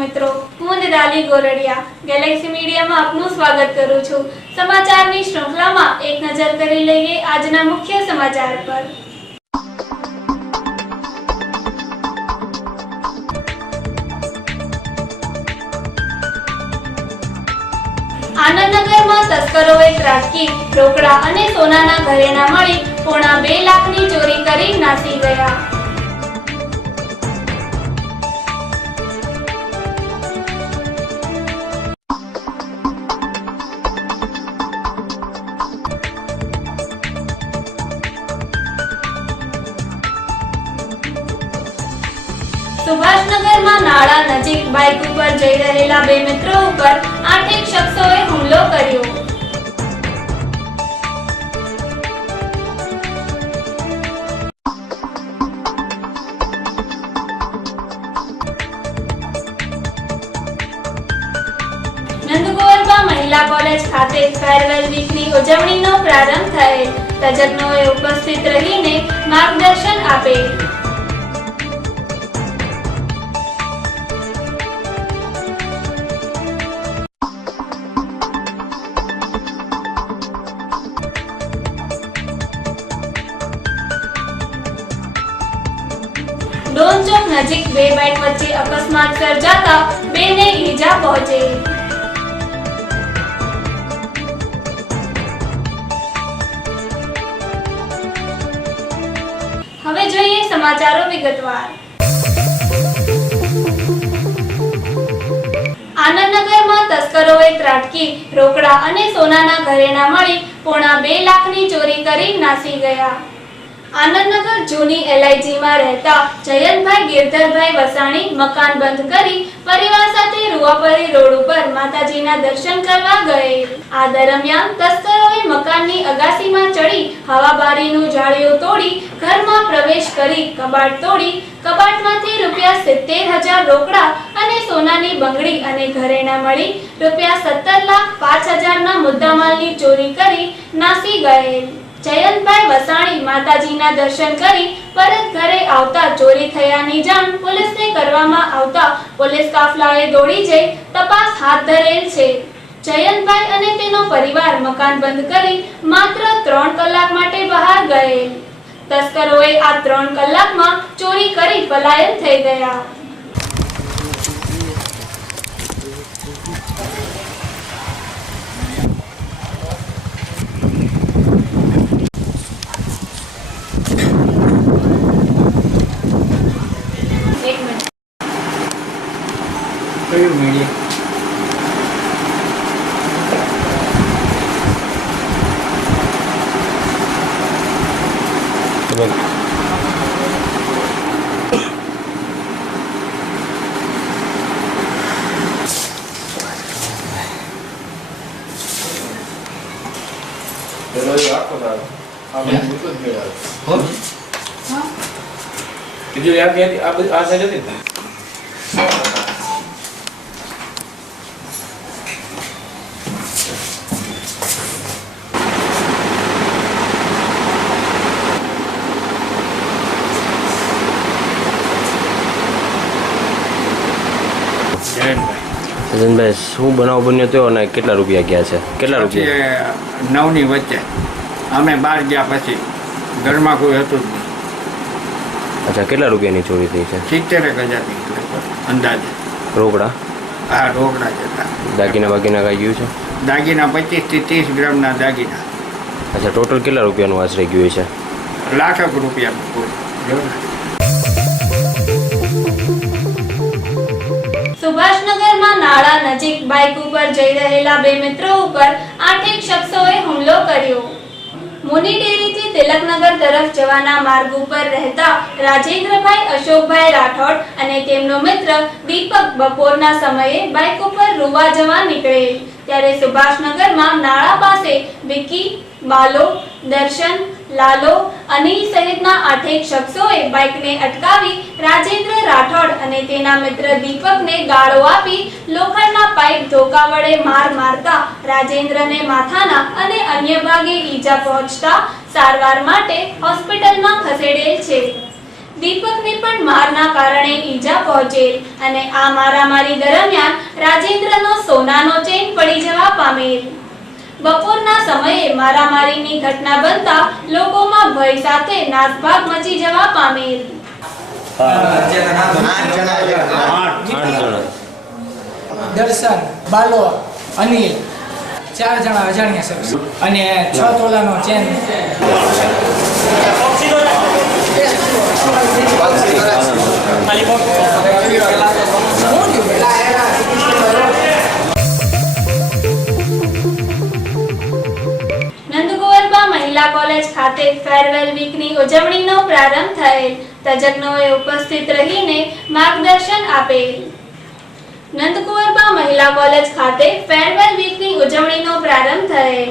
મિત્રો, હું નિરાલી ગોરડિયા ગેલેક્સી મીડિયામાં આપનું સ્વાગત કરું છું। સમાચારની શ્રૃંખલામાં એક નજર કરી લઈએ આજના મુખ્ય સમાચાર પર। આનંદનગરમાં તસ્કરોએ ત્રાટકી રોકડા અને સોનાના ઘરેણા મળી પોણા 2 લાખની ચોરી કરી નાસી ગયા। સુભાષનગરમાં નાળા નજીક બાઇક ઉપર જઈ રહેલા 2 મિત્રો ઉપર 8 શખ્સોએ હુમલો કર્યો। નંદગોરબા મહિલા કોલેજ ખાતે ફેરવેલ વીકની ઉજવણીનો પ્રારંભ થયેલ। તજજ્ઞોએ ઉપસ્થિત રહીને માર્ગદર્શન આપેલ। ડોનચોક નજીક 2 બાઇક વચ્ચે અકસ્માત સર્જાતા 2 ને ઈજા પહોંચી। હવે જોઈએ સમાચારો વિગતવાર। આનંદનગરમાં તસ્કરોએ ત્રાટકી રોકડા અને સોનાના ઘરેણા મળી પોણા 2 લાખની ચોરી કરી નાસી ગયા। આનંદનગર જૂની એલઆઈજીમાં રહેતા જયંતભાઈ ગિરધરભાઈ વસાણી મકાન બંધ કરી પરિવાર સાથે રૂવાપરી રોડ ઉપર માતાજીના દર્શન કરવા ગયેલ। આ દરમિયાન તસ્કરોએ મકાનની અગાસીમાં ચડી હવાબારીનું જાળિયું તોડી ઘરમાં પ્રવેશ કરી કબાટ તોડી કબાટમાંથી ₹70,000 રોકડા અને સોનાની બંગડી અને ઘરેણા મળી ₹17,05,000 ના મુદ્દામાલની ચોરી કરી નાસી ગયેલ। જયંતભાઈ વસાણી માતાજીના દર્શન કરી પરત ઘરે આવતા ચોરી થયાની જાણ પોલીસને કરવામાં આવતા પોલીસ કાફલાએ દોડી જઈ તપાસ હાથ ધરેલ છે। જયંતભાઈ અને તેનો પરિવાર મકાન બંધ કરી માત્ર 3 કલાક માટે બહાર ગયેલ। તસ્કરોએ આ 3 કલાકમાં ચોરી કરી પલાયન થઈ ગયા। કયું મીડિયા જનભાઈ શું બનાવ બન્યો હતો અને કેટલા રૂપિયા ગયા છે? કેટલા રૂપિયા? 9 ની વચ્ચે અમે બહાર ગયા પછી ઘરમાં કોઈ હતું જ નહીં। અચ્છા, કેટલા રૂપિયાની ચોરી થઈ છે? 70,000 અંદાજે રોકડા? હા, રોકડા જ હતા। દાગીના બાગીના કઈ ગયું છે? દાગીના 25 થી 30 ગ્રામના દાગીના। અચ્છા, ટોટલ કેટલા રૂપિયાનું આશરે ગયું છે? લાખક રૂપિયાનું પૂરું। સુભાષનગરમાં નાળા નજીક બાઇક ઉપર જઈ રહેલા 2 મિત્રો ઉપર 8 શખ્સોએ હુમલો કર્યો। મુની ડેરીથી તિલકનગર તરફ જવાના માર્ગ ઉપર રહેતા રાજેન્દ્રભાઈ અશોકભાઈ રાઠોડ અને તેમનો મિત્ર દીપક બપોરના સમયે બાઇક ઉપર રૂવા જવા નીકળેલ। ત્યારે સુભાષનગરમાં નાળા પાસે વિકી, બાલો, દર્શન, લાલો, અનિલ સહિતના 8 શખ્સોએ બાઇકને અટકાવી રાજેન્દ્ર રાઠોડ અને તેના મિત્ર દીપકને ગાળો આપી લોખંડના પાઇપ ધોકા વડે માર મારતા રાજેન્દ્રને માથાના અને અન્ય ભાગે ઈજા પહોંચતા સારવાર માટે હોસ્પિટલમાં ખસેડેલ છે। દીપક શિક્ષકને પણ મારના કારણે ઈજા પહોંચેલ અને આ મારામારી દરમિયાન રાજેન્દ્રનો સોનાનો ચેન પડી જવા પામેલ. બપોરના સમયે મારામારીની ઘટના બનતા લોકોમાં ભય સાથે નાસભાગ મચી જવા પામેલ. 8 જણા. દર્શન, બાલો, અનિલ 4 જણા અજાણ્યા શખ્સ અને 6 તોલાનો ચેન. નંદકુંવરબા મહિલા કોલેજ ખાતે ફેરવેલ વીકની ઉજવણીનો પ્રારંભ થયેલ. તજજ્ઞોએ ઉપસ્થિત રહીને માર્ગદર્શન આપેલ. નંદકુંવરબા મહિલા કોલેજ ખાતે ફેરવેલ વીકની ઉજવણીનો પ્રારંભ થયેલ.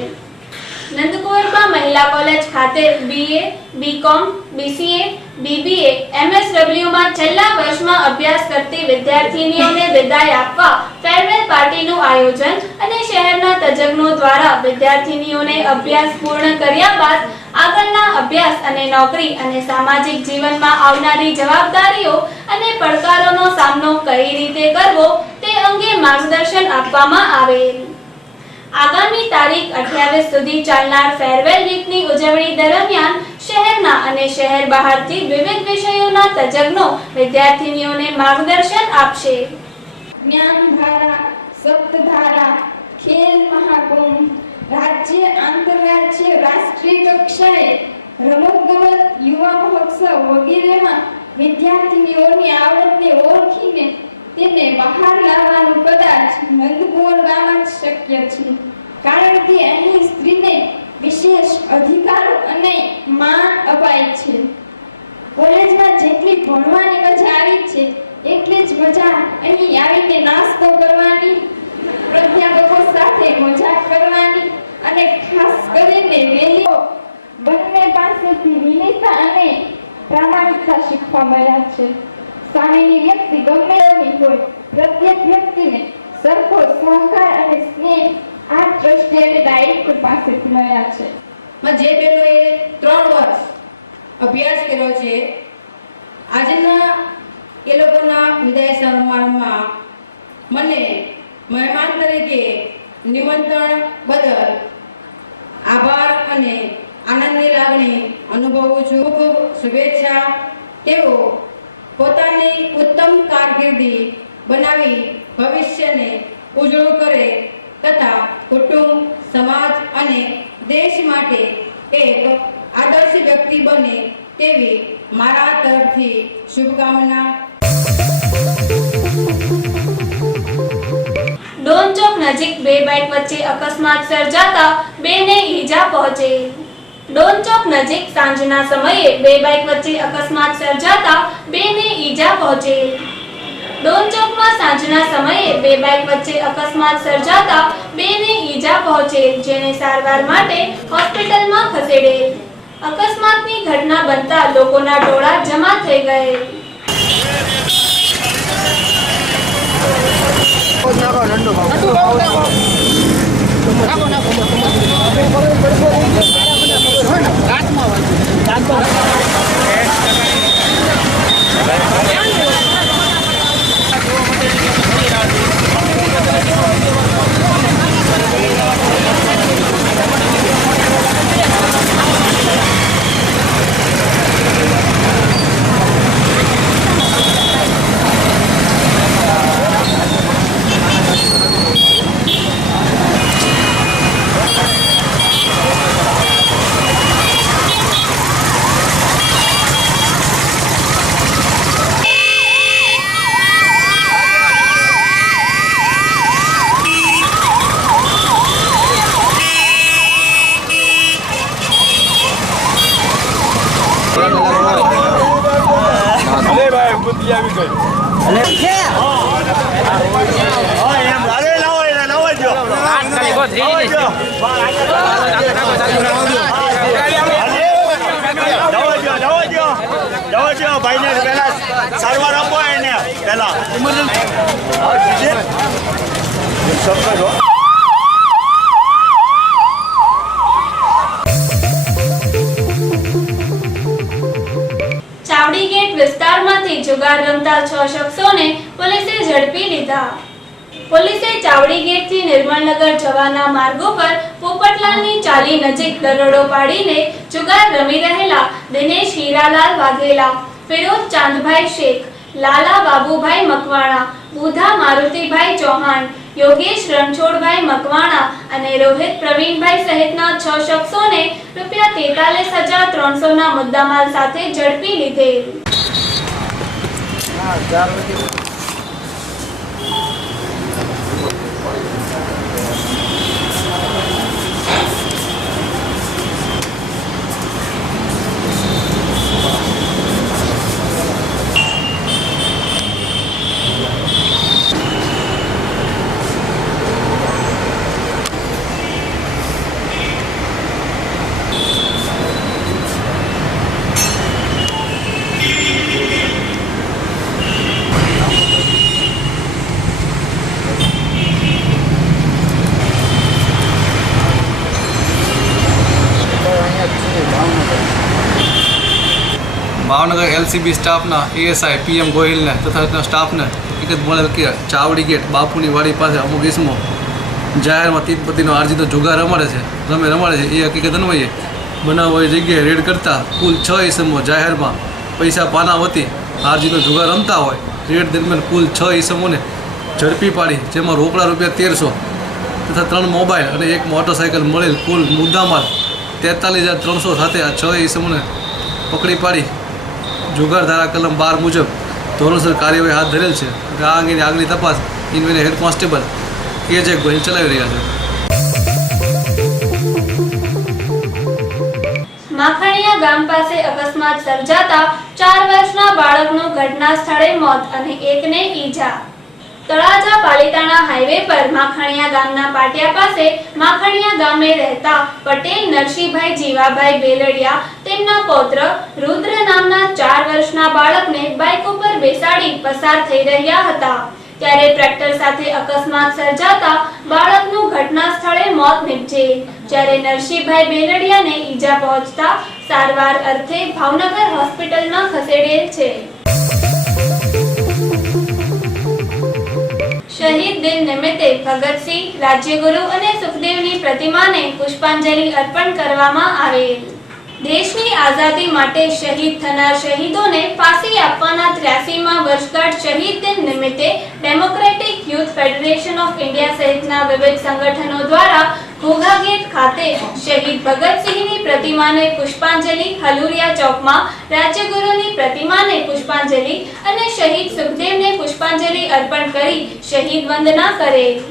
નંદકુંવરબા મહિલા કોલેજ ખાતે BA, BCom, BCA, BBA, MSW માં છેલ્લા વર્ષમાં અભ્યાસ કરતી વિદ્યાર્થીનીઓને વિદાય આપવા ફેરવેલ પાર્ટીનું આયોજન અને શહેરના તજજ્ઞો દ્વારા વિદ્યાર્થીનીઓને અભ્યાસ પૂર્ણ કર્યા બાદ આગળના અભ્યાસ અને નોકરી અને સામાજિક જીવનમાં આવનારી જવાબદારીઓ અને પડકારોનો સામનો કઈ રીતે કરવો તે અંગે માર્ગદર્શન આપવામાં આવેલ. આગામી તારીખ 28 સુધી ચાલનાર ફેરવેલ વીકની ઉજવણી દરમિયાન શહેરના અને શહેર બહારથી વિવિધ વિષયોના તજજ્ઞો વિદ્યાર્થીનીઓને માર્ગદર્શન આપશે. જ્ઞાનધારા, સપ્તધારા, ખેલ મહાકુંભ, રાજ્ય, આંતરરાજ્ય, રાષ્ટ્રીય કક્ષાએ રમતગમત, યુવા મહોત્સવ વગેરેમાં વિદ્યાર્થીનીઓની આવડતને ઓળખીને તેને બહાર લાવવાનું કદાચ નંદકુંવરબામાં જ શક્ય છે. કારણ કે અહીં સ્ત્રીને વિશેષ અધિકારો અને માન અપાય છે. કોલેજમાં જેટલી ભણવાની મજા આવી છે એટલી જ મજા અહીં આવીને નાસ્તો કરવાની, પ્રાધ્યાપકો સાથે મજાક કરવાની અને ખાસ કરીને વેલીઓ બંને પાસેથી વિનયતા અને પ્રામાણિકતા શીખવા મળ્યા છે. સામેની વ્યક્તિ ગમે તેવી હોય, પ્રત્યેક વ્યક્તિને સરખો સહકાર અને સ્નેહ આ ટ્રસ્ટી અને ડાયરેક્ટર પાસેથી મળ્યા છે. જે બહેનોએ 3 વર્ષ અભ્યાસ કર્યો છે, આજના એ લોકોના વિદાય સમારંભમાં મને મહેમાન તરીકે નિમંત્રણ બદલ આભાર અને આનંદની લાગણી અનુભવું છું. ખૂબ શુભેચ્છા. તેઓ પોતાની ઉત્તમ કારકિર્દી બનાવી ભવિષ્યને ઉજળું કરે તથા કુટુંબ, સમાજ અને દેશ માટે એક આદર્શ વ્યક્તિ બને તેવી મારા તરફથી શુભકામના. ડોનચોક નજીક 2 બાઇક વચ્ચે અકસ્માત સર્જાતા 2 ને ઈજા પહોંચેલ. ડોનચોક નજીક સાંજના સમયે 2 બાઇક વચ્ચે અકસ્માત સર્જાતા 2 ને ઈજા પહોંચેલ. ડોનચોકમાં સાંજના સમયે 2 બાઇક વચ્ચે અકસ્માત સર્જાતા 2 ને ઈજા પહોંચેલ, જેને સારવાર માટે હોસ્પિટલમાં ખસેડેલ. અકસ્માતની ઘટના બનતા લોકોના ટોળા જમા થઈ ગયેલ. ભાઈને પહેલા સારવાર આપો એને પહેલા ચાવડી ચાવડી ગેટ વિસ્તારમાંથી જુગાર રમતા 6 શખ્સોને પોલીસે ઝડપી લીધા. પોલીસે ચાવડી ગેટથી નિર્મળનગર જવાના માર્ગો પર પોપટલાલની ચાલી નજીક દરોડો પાડીને જુગાર રમી રહેલા દિનેશ હીરાલાલ વાઘેલા, ફિરોઝ ચાંદભાઈ શેખ, લાલા બાબુભાઈ મકવાણા, બુધા મારુતિભાઈ ચૌહાણ, યોગેશ રણછોડભાઈ મકવાણા અને રોહિત પ્રવીણભાઈ સહિતના 6 શખ્સોને ₹43,300 ના મુદ્દામાલ સાથે ઝડપી લીધેલ. ભાવનગર LCB સ્ટાફના ASI PM ગોહિલને તથા તેના સ્ટાફને હકીકત મળેલ કે ચાવડી ગેટ બાપુની વાડી પાસે અમુક ઇસમો જાહેરમાં તીતપતિનો આર્જિતો જુગાર રમાડે છે એ હકીકત અન્વયે બનાવવાની જગ્યાએ રેડ કરતા કુલ 6 ઇસમો જાહેરમાં પૈસા પાના વતી આર્જિતો જુગાર રમતા હોય. રેડ દરમિયાન કુલ 6 ઇસમોને ઝડપી પાડી, જેમાં રોકડા ₹1300 તથા 3 મોબાઈલ અને 1 મોટરસાઇકલ મળેલ કુલ મુદ્દામાલ 43,300 સાથે આ 6 ઇસમોને પકડી પાડી જુગાર ધારા કલમ 12 મુજબ ધોરણસર કાર્યવાહી હાથ ધરેલ છે. આ અંગેની આગળની તપાસ ઇન્વેને હેડ કોન્સ્ટેબલ KJ ગોહિલ ચલાવી રહ્યા છે. માખણીયા ગામ પાસે અકસ્માત સર્જાતા 4 વર્ષના બાળકનું ઘટના સ્થળે મોત અને એકને ઈજા. તળાજા પાલીતાણા હાઈવે પર માખણીયા ગામના પાટિયા પાસે માખણીયા ગામે રહેતા પટેલ નરસિંહભાઈ જીવાભાઈ બેલડિયા તેમના પૌત્ર રુદ્ર નામના 4 વર્ષના બાળકને બાઇક ઉપર બેસાડી પસાર થઈ રહ્યા હતા. ત્યારે ટ્રેક્ટર સાથે અકસ્માત સર્જાતા બાળકનું ઘટના સ્થળે મોત નીપજેલ. જ્યારે નરસિંહભાઈ બેલડિયાને ઈજા પહોંચતા સારવાર અર્થે ભાવનગર હોસ્પિટલમાં ખસેડેલ છે. શહીદ દિન નિમિત્તે ભગતસિંહ, રાજ્યગુરુ અને સુખદેવની પ્રતિમાને પુષ્પાંજલિ અર્પણ કરવામાં આવેલ. દેશની આઝાદી માટે શહીદ થનાર શહીદોને ફાંસી આપવાના 83મા વર્ષગાંઠ શહીદ દિન નિમિત્તે democratic youth federation of India સહિતના વિવિધ સંગઠનો દ્વારા ઘોઘા ગેટ ખાતે શહીદ ભગતસિંહની પ્રતિમાને પુષ્પાંજલિ, હલુરિયા ચોકમાં રાજ્યગુરુની પ્રતિમાને પુષ્પાંજલિ અને શહીદ સુખદેવને પુષ્પાંજલિ અર્પણ કરી શહીદ વંદના કરેલ.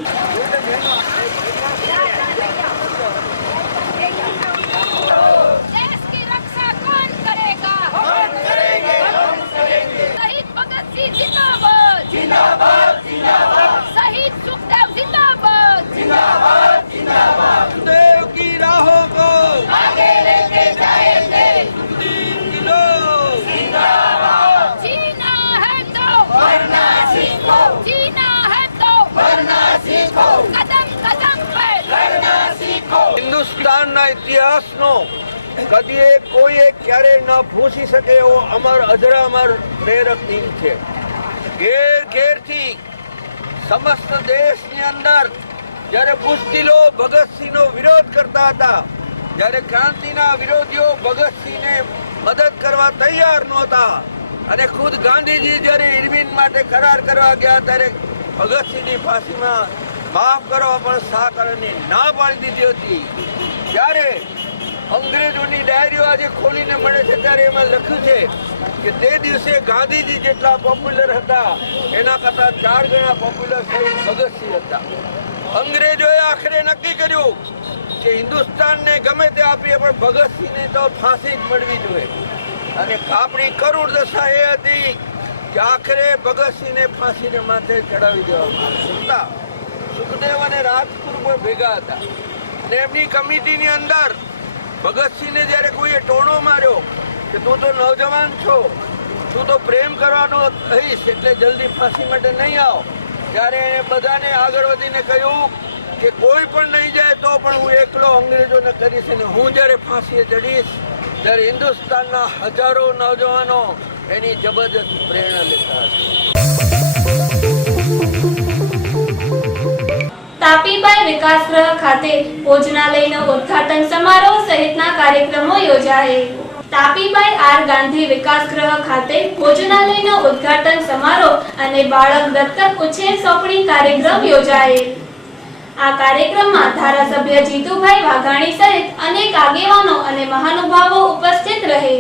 હિન્દુસ્તાનના ઇતિહાસનો કદીએ કોઈએ ક્યારેય ન ભૂસી શકે એવો અમર અજરામર પ્રેરક દિન છે. ઘેર ઘેરથી સમસ્ત દેશની અંદર જ્યારે બુઝદિલો ભગતસિંહનો વિરોધ કરતા હતા, જ્યારે ક્રાંતિના વિરોધીઓ ભગતસિંહને મદદ કરવા તૈયાર નહોતા અને ખુદ ગાંધીજી જ્યારે ઇરવિન માટે કરાર કરવા ગયા ત્યારે ભગતસિંહની ફાંસીમાં માફ કરવા પણ સાકરની ના પાડી દીધી હતી. ત્યારે અંગ્રેજોની ડાયરીઓ આજે ખોલીને મળે છે ત્યારે એમાં લખ્યું છે કે તે દિવસે ગાંધીજી જેટલા પોપ્યુલર હતા એના કરતાં 4 ગણા પોપ્યુલર શહીદ ભગતસિંહ હતા. અંગ્રેજોએ આખરે નક્કી કર્યું કે હિન્દુસ્તાનને ગમે તે આપીએ પણ ભગતસિંહને તો ફાંસી જ મળવી જોઈએ. અને આપણી કરુણ દશા એ હતી કે આખરે ભગતસિંહને ફાંસીને માથે ચડાવી દેવામાં આવ્યા. સુખદેવ અને રાજપુર પણ ભેગા હતા અને એમની કમિટીની અંદર ભગતસિંહને જ્યારે કોઈએ ટોણો માર્યો કે તું તો નવજવાન છો, તું તો પ્રેમ કરવાનો કહીશ એટલે જલ્દી ફાંસી માટે નહીં આવ, ત્યારે એને બધાને આગળ વધીને કહ્યું કે કોઈ પણ નહીં જાય તો પણ હું એકલો અંગ્રેજોને કરીશ અને હું જ્યારે ફાંસીએ ચડીશ ત્યારે હિન્દુસ્તાનના હજારો નવજવાનો એની જબરદસ્ત પ્રેરણા લેતા હશે. તાપીબાઈ વિકાસગૃહ ખાતે ભોજનાલયનો ઉદ્ઘાટન સમારોહ સહિતના કાર્યક્રમો યોજાયેલ. તાપીબાઈ આર ગાંધી વિકાસગૃહ ખાતે ભોજનાલયનો ઉદ્ઘાટન સમારોહ અને બાળક દત્તક ઉછેર સોંપણી કાર્યક્રમ યોજાયેલ. આ કાર્યક્રમમાં ધારાસભ્ય જીતુભાઈ વાઘાણી સહિત અનેક આગેવાનો અને મહાનુભાવો ઉપસ્થિત રહેલ.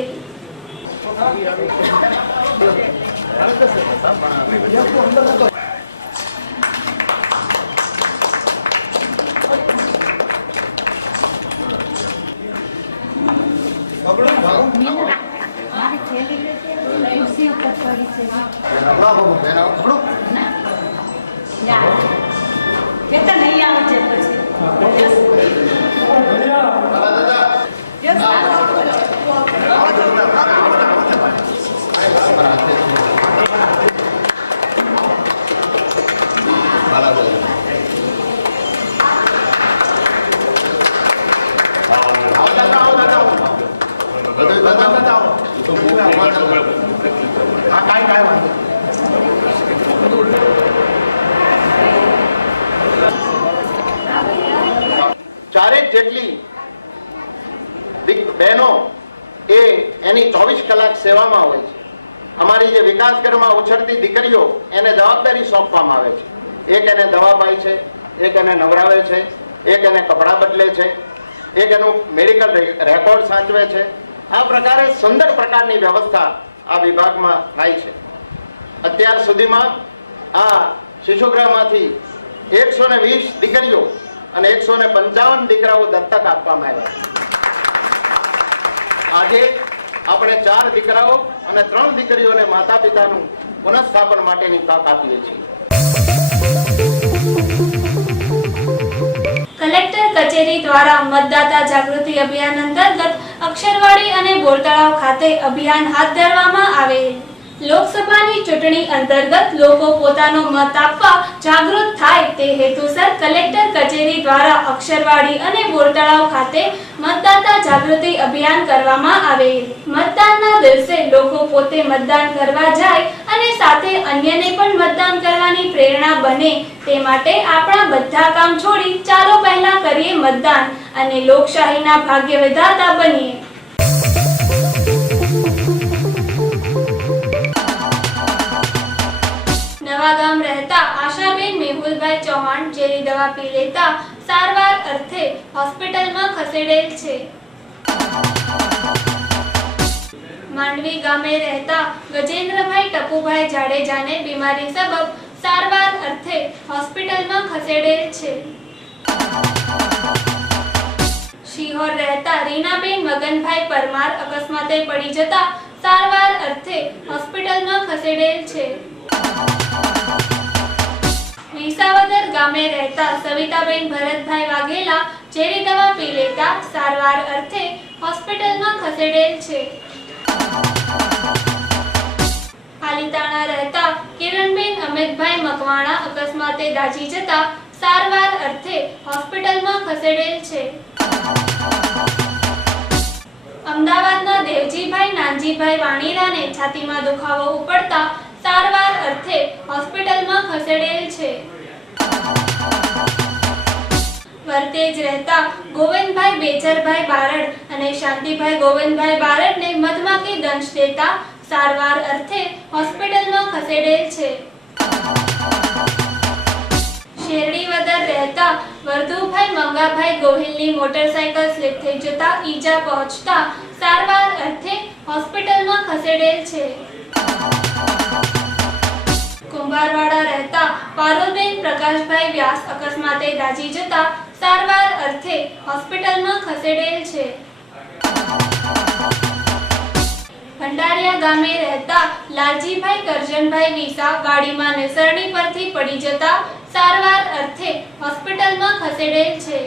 ચારેક જેટલી બહેનો એ એની 24 કલાક સેવામાં હોય છે. અમારી જે વિકાસગૃહમાં ઉછળતી દીકરીઓ એને જવાબદારી સોંપવામાં આવે છે. એક એને દવા પાય છે, એક એને નવરાવે છે, એક એને કપડાં બદલે છે, એક એનું મેડિકલ રેકોર્ડ સાચવે છે. આ પ્રકારે સુંદર પ્રકારની વ્યવસ્થા આ વિભાગમાં થાય છે. અત્યાર સુધીમાં આ શિશુગૃહમાંથી 120 દીકરીઓ અને 155 દીકરાઓ દત્તક આપવામાં આવ્યા. આજે આપણે 4 દીકરાઓ અને 3 દીકરીઓને માતા પિતાનું પુનઃસ્થાપન માટેની તક આપીએ છીએ. કલેક્ટર કચેરી દ્વારા મતદાતા જાગૃતિ અભિયાન અંતર્ગત અક્ષરવાડી અને બોરતળાવ ખાતે અભિયાન હાથ ધરવામાં આવેલ. લોકસભાની ચૂંટણી અંતર્ગત લોકો પોતાનો મત આપવા જાગૃત થાય તે હેતુસર કલેક્ટર કચેરી દ્વારા અક્ષરવાડી અને બોરતળાવ ખાતે મતદાતા જાગૃતિ અભિયાન કરવામાં આવેલ. મતદાનના દિવસે લોકો પોતે મતદાન કરવા જાય અને સાથે અન્યને પણ મતદાન કરવાની પ્રેરણા બને તે માટે આપણા બધા કામ છોડી ચાલો પહેલા કરીએ મતદાન અને લોકશાહીના ભાગ્ય વિધાતા બનીએ. નવાગામ રહેતા આશાબેન મેહુલભાઈ ચૌહાણ ઝેરી દવા પી લેતા સારવાર અર્થે હોસ્પિટલમાં ખસેડેલ છે. માંડવી ગામે રહેતા ગજેન્દ્રભાઈ ટપુભાઈ જાડેજાને બીમારી સબબ સારવાર અર્થે હોસ્પિટલમાં ખસેડેલ છે. શિહોર રહેતા રીનાબેન મગનભાઈ પરમાર અકસ્માતે પડી જતા સારવાર અર્થે હોસ્પિટલમાં ખસેડેલ છે. વિસાવદર ગામે રહેતા સવિતાબેન ભરતભાઈ વાઘેલા ઝેરી દવા પી લેતા સારવાર અર્થે હોસ્પિટલમાં ખસેડેલ છે. પાલીતાણા રહેતા કિરણબેન અમિતભાઈ મકવાણા અકસ્માતે દાઝી જતા સારવાર અર્થે હોસ્પિટલમાં ખસેડેલ છે. અમદાવાદના દેવજીભાઈ નાનજીભાઈ વાણીરાને છાતીમાં દુખાવો ઉપડતા સારવાર અર્થે હોસ્પિટલમાં ખસેડેલ છે. વર્તેજ રહેતા ગોવિંદભાઈ બેચરભાઈ બારડ અને શાંતિભાઈ ગોવિંદભાઈ બારડને મધમાખી દંશ દેતા સારવાર અર્થે હોસ્પિટલમાં ખસેડેલ છે. શેરડીવદર રહેતા વર્ધુભાઈ મંગાભાઈ ગોહિલની મોટરસાયકલ સ્લીપ થઈ જતા ઈજા પહોંચતા સારવાર અર્થે હોસ્પિટલમાં ખસેડેલ છે. કુંભારવાડા રહેતા પારુલબેન પ્રકાશભાઈ વ્યાસ અકસ્માતે દાઝી જતા સારવાર અર્થે હોસ્પિટલમાં ખસેડેલ છે. ભંડારિયા ગામે રહેતા લાલજીભાઈ કરજણભાઈ વિસા ગાડીમાં નિસરણી પરથી પડી જતા સારવાર અર્થે હોસ્પિટલમાં ખસેડેલ છે.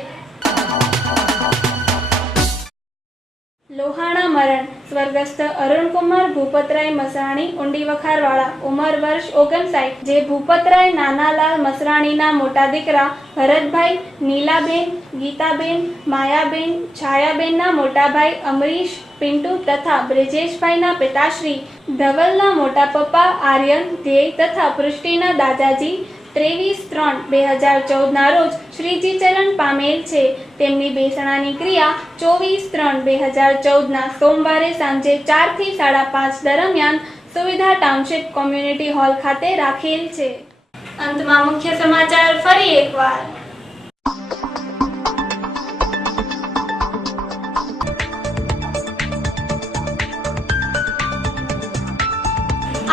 લોહાણા મરણ સ્વર્ગસ્થ અરુણકુમાર ભૂપતરાય મસરાણી ઊંડી વખારવાળા ઉંમર વર્ષ 59 જે ભૂપતરાય નાનાલાલ મસરાણીના મોટા દીકરા ભરતભાઈ, નીલાબેન, ગીતાબેન, માયાબેન, છાયાબેનના મોટા ભાઈ અમરીશ, પિન્ટુ તથા બ્રિજેશભાઈના પિતાશ્રી ધવલના મોટા પપ્પા આર્યન, ધ્યેય તથા પૃષ્ટિના દાદાજી 23/3/2014 ના રોજ શ્રીજી ચરણ પામેલ છે. તેમની બેસણાની ક્રિયા 24/3/2014 ના સોમવારે સાંજે 4 થી 5:30 દરમિયાન સુવિધા ટાઉનશીપ કોમ્યુનિટી હોલ ખાતે રાખેલ છે. અંતમાં મુખ્ય સમાચાર ફરી એકવાર.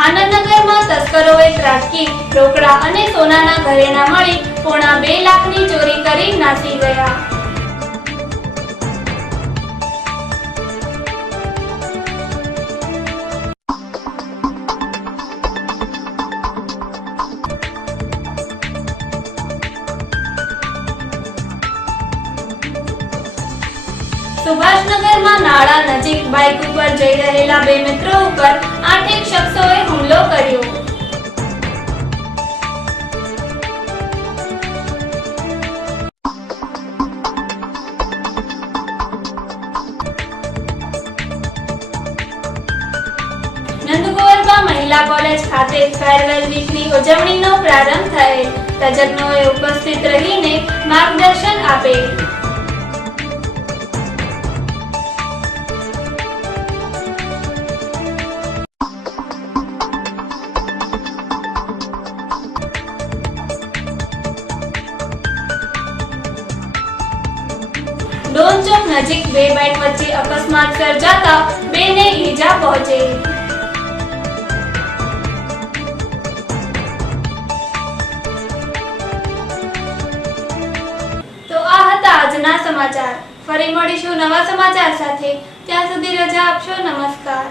આનંદનગરમાં તસ્કરોએ ત્રાટકી રોકડા અને સોનાના ઘરેણા મળી પોણા 2 લાખની ચોરી કરી નાસી ગયા. સુભાષનગરમાં નાળા નજીક બાઇક ઉપર જઈ રહેલા 2 મિત્રો ઉપર 8 શખ્સોએ હુમલો કર્યો. નંદગોરબા મહિલા કોલેજ ખાતે ફેરવેલ વીકની ઉજવણીનો પ્રારંભ થયેલ. તજજ્ઞોએ ઉપસ્થિત રહીને માર્ગદર્શન આપેલ. ડોનચોક નજીક 2 બાઇક વચ્ચે અકસ્માત સર્જાતા 2 ને ઈજા પહોંચી. તો આ હતા આજના સમાચાર. ફરી મળીશું નવા સમાચાર સાથે. ત્યાં સુધી રજા આપશો. નમસ્કાર.